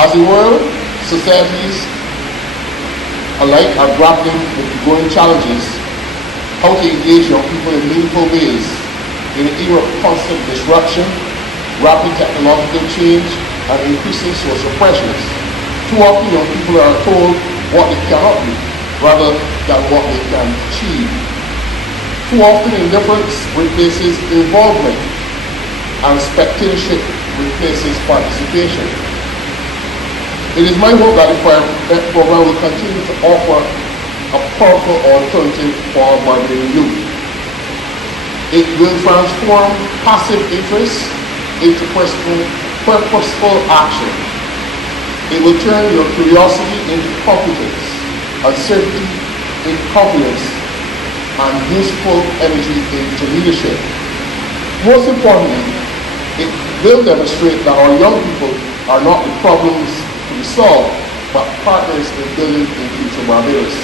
As the world, societies alike are grappling with the growing challenges, how to engage young people in meaningful ways in an era of constant disruption, rapid technological change, and increasing social pressures. Too often young people are told what they cannot do, rather than what they can achieve. Too often indifference replaces involvement, and spectatorship replaces participation. It is my hope that the program will continue to offer a powerful alternative for our Barbadian youth. It will transform passive interest into purposeful action. It will turn your curiosity into competence, uncertainty into confidence, and useful energy into leadership. Most importantly, it will demonstrate that our young people are not the problems to be solved, but partners in building a future Barbados.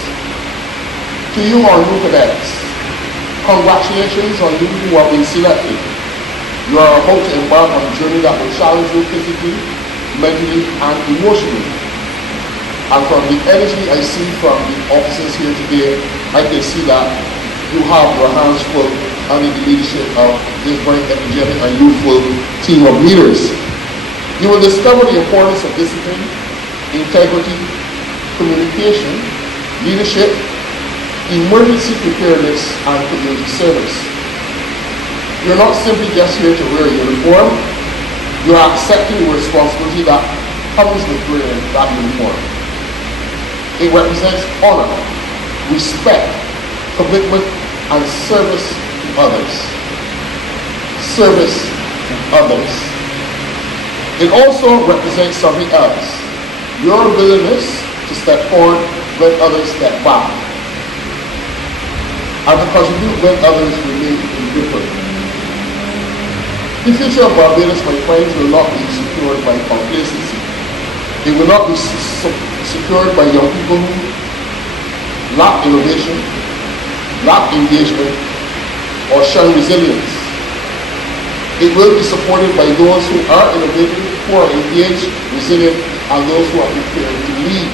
To you, our new cadets, congratulations on you who have been selected. You are about to embark on a journey that will challenge you physically, mentally, and emotionally. And from the energy I see from the officers here today, I can see that you have your hands full under the leadership of this very energetic and youthful team of leaders. You will discover the importance of discipline, integrity, communication, leadership, emergency preparedness, and community service. You're not simply just here to wear a uniform, you are accepting the responsibility that comes with wearing that uniform. It represents honor, respect, commitment, and service to others. Service to others. It also represents something else, your willingness to step forward when others step back, and to contribute when others remain indifferent. The future of Barbados, my friends, will not be secured by complacency. It will not be secured by young people who lack innovation, lack engagement, or shun resilience. It will be supported by those who are innovative, who are engaged, resilient, and those who are prepared to lead.